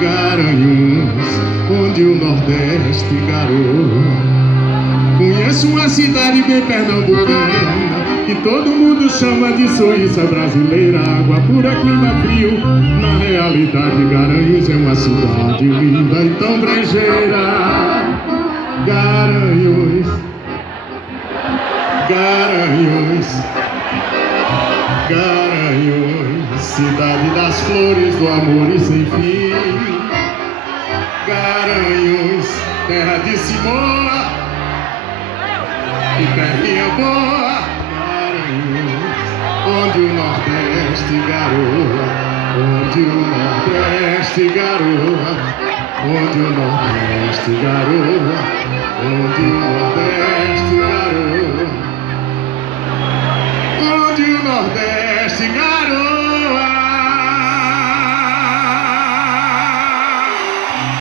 Garanhuns, onde o Nordeste garoa. Conheço uma cidade bem pernambucana que todo mundo chama de Suíça brasileira. Água pura, clima frio. Na realidade, Garanhuns é uma cidade linda e tão brejeira. Garanhuns, Garanhuns, Garanhuns, cidade das flores, do amor e sem fim. Garanhuns, terra de Simoa e terrinha boa. Garanhuns, onde o Nordeste garoa, onde o Nordeste garoa. Onde o Nordeste garoa, onde o Nordeste garoa, onde o Nordeste garoa.